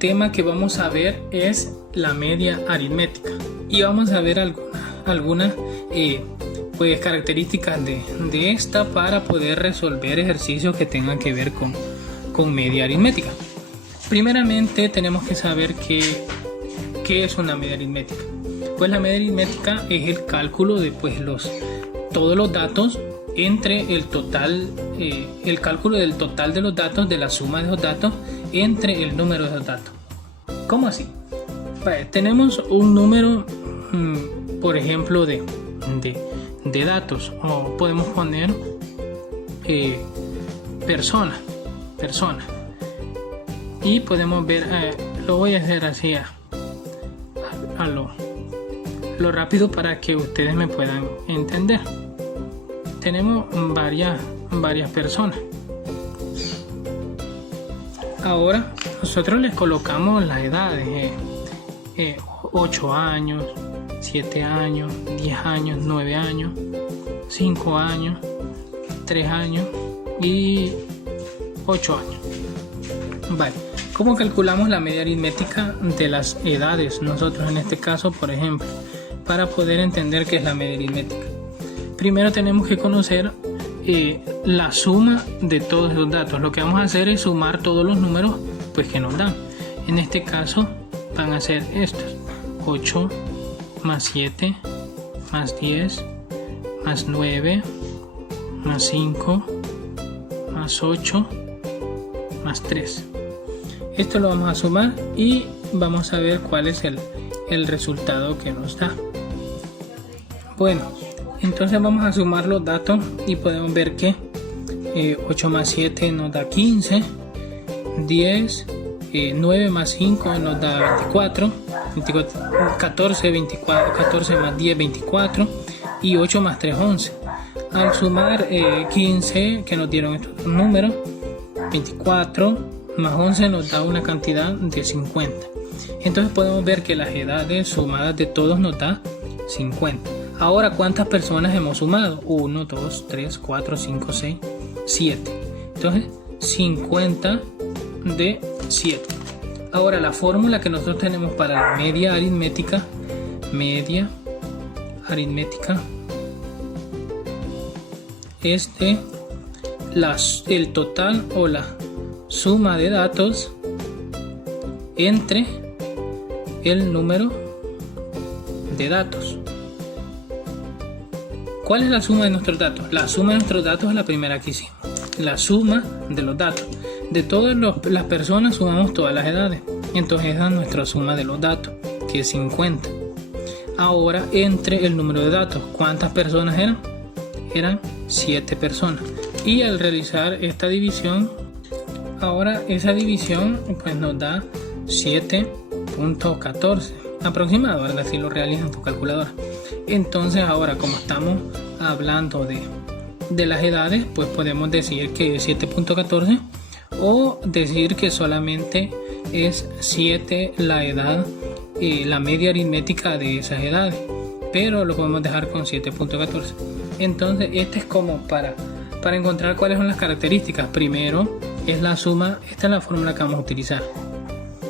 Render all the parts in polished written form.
tema que vamos a ver es la media aritmética y vamos a ver algunas pues, características de esta para poder resolver ejercicios que tengan que ver con media aritmética. Primeramente tenemos que saber qué es una media aritmética. Pues la media aritmética es el cálculo de todos los datos entre el total, el cálculo del total de los datos, de la suma de los datos entre el número de los datos. ¿Cómo así? Tenemos un número, por ejemplo, de datos, o podemos poner personas, y podemos ver, lo voy a hacer así a lo rápido para que ustedes me puedan entender. Tenemos varias personas. Ahora nosotros les colocamos las edades, 8 años, 7 años, 10 años, 9 años, 5 años, 3 años y 8 años. Vale, ¿cómo calculamos la media aritmética de las edades? Nosotros en este caso, por ejemplo, para poder entender qué es la media aritmética, primero tenemos que conocer la suma de todos los datos. Lo que vamos a hacer es sumar todos los números que nos dan. En este caso van a ser estos: 8 más 7 más 10 más 9 más 5 más 8 más 3. Esto lo vamos a sumar y vamos a ver cuál es el resultado que nos da. Bueno, entonces vamos a sumar los datos y podemos ver que 8 más 7 nos da 15, 10, 9 más 5 nos da 24, 14 más 10, 24 y 8 más 3, 11. Al sumar 15 que nos dieron estos números, 24 más 11 nos da una cantidad de 50. Entonces podemos ver que las edades sumadas de todos nos da 50. Ahora, ¿cuántas personas hemos sumado? 1, 2, 3, 4, 5, 6, 7. Entonces, 50 de 7. Ahora, la fórmula que nosotros tenemos para la media aritmética es el total o la suma de datos entre el número de datos. ¿Cuál es la suma de nuestros datos? La suma de nuestros datos es la primera que hicimos. La suma de los datos. De todas las personas sumamos todas las edades. Entonces esa es nuestra suma de los datos, que es 50. Ahora, entre el número de datos, ¿cuántas personas eran? Eran 7 personas. Y al realizar esta división, ahora esa división nos da 7.14 aproximado, ¿verdad? Si lo realizas en tu calculadora. Entonces ahora, como estamos hablando de las edades, pues podemos decir que es 7.14 o decir que solamente es 7 la edad, la media aritmética de esas edades, pero lo podemos dejar con 7.14. Entonces este es como para encontrar cuáles son las características. Primero es la suma, esta es la fórmula que vamos a utilizar.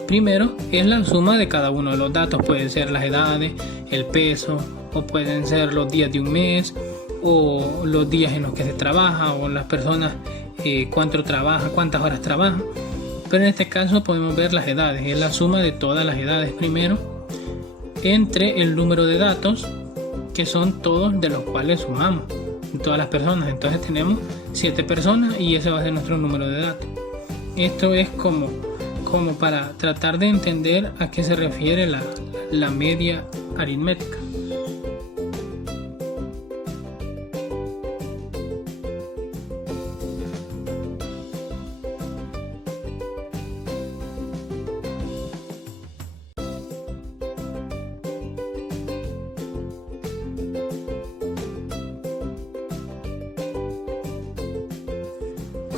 Primero es la suma de cada uno de los datos, pueden ser las edades, el peso, o pueden ser los días de un mes, o los días en los que se trabaja, o las personas cuánto trabaja, cuántas horas trabajan. Pero en este caso podemos ver las edades, es la suma de todas las edades primero entre el número de datos, que son todos de los cuales sumamos todas las personas. Entonces tenemos 7 personas y ese va a ser nuestro número de datos. Esto es como para tratar de entender a qué se refiere la media aritmética.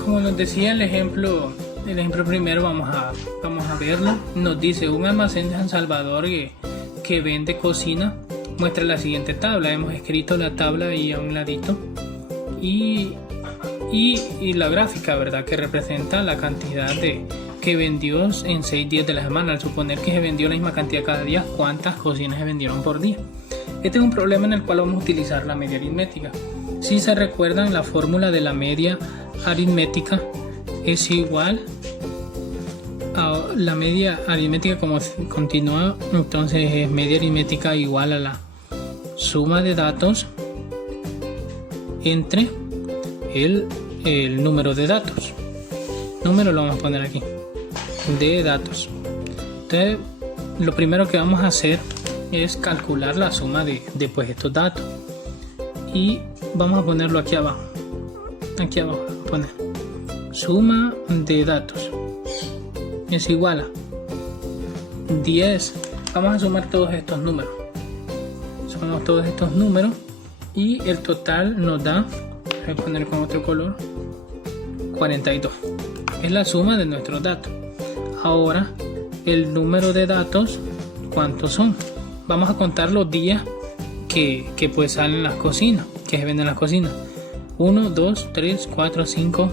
Como nos decía el ejemplo primero, vamos a verlo. Nos dice: un almacén de San Salvador que vende cocina muestra la siguiente tabla. Hemos escrito la tabla ahí a un ladito y la gráfica, ¿verdad?, que representa la cantidad que vendió en 6 días de la semana. Al suponer que se vendió la misma cantidad cada día, ¿cuántas cocinas se vendieron por día? Este es un problema en el cual vamos a utilizar la media aritmética. Si se recuerdan, la fórmula de la media aritmética es igual a la media aritmética como continúa, entonces es media aritmética igual a la suma de datos entre el número de datos. Número lo vamos a poner aquí, de datos. Entonces, lo primero que vamos a hacer es calcular la suma de pues, estos datos. Y vamos a ponerlo aquí abajo. Aquí abajo vamos a poner suma de datos. Es igual a 10. Vamos a sumar todos estos números. Sumamos todos estos números y el total nos da, voy a poner con otro color, 42. Es la suma de nuestros datos. Ahora, el número de datos, ¿cuántos son? Vamos a contar los días que pues salen en las cocinas, que se venden en las cocinas. 1, 2, 3, 4, 5,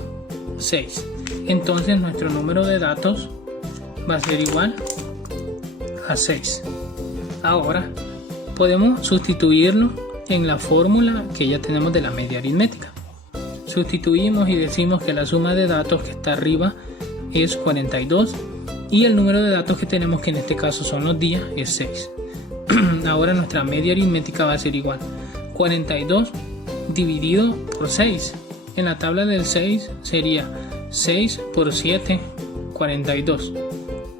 6. Entonces nuestro número de datos va a ser igual a 6. Ahora podemos sustituirlo en la fórmula que ya tenemos de la media aritmética. Sustituimos y decimos que la suma de datos que está arriba es 42 y el número de datos que tenemos, que en este caso son los días, es 6. Ahora nuestra media aritmética va a ser igual 42 dividido por 6. En la tabla del 6 sería 6 por 7, 42.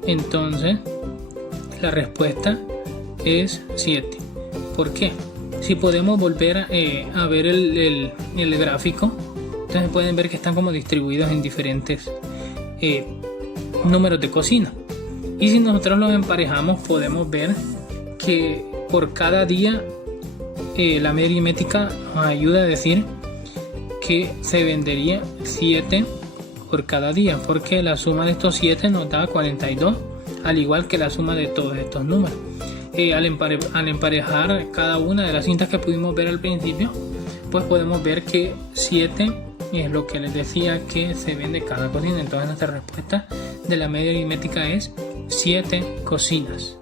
Entonces la respuesta es 7. ¿Por qué? Si podemos volver a ver el gráfico, entonces pueden ver que están como distribuidos en diferentes números de cocina. Y si nosotros los emparejamos, podemos ver que por cada día la media aritmética nos ayuda a decir que se vendería 7 por cada día, porque la suma de estos 7 nos da 42, al igual que la suma de todos estos números. Al emparejar cada una de las cintas que pudimos ver al principio, pues podemos ver que 7 es lo que les decía que se vende cada cocina. Entonces nuestra respuesta de la media aritmética es 7 cocinas.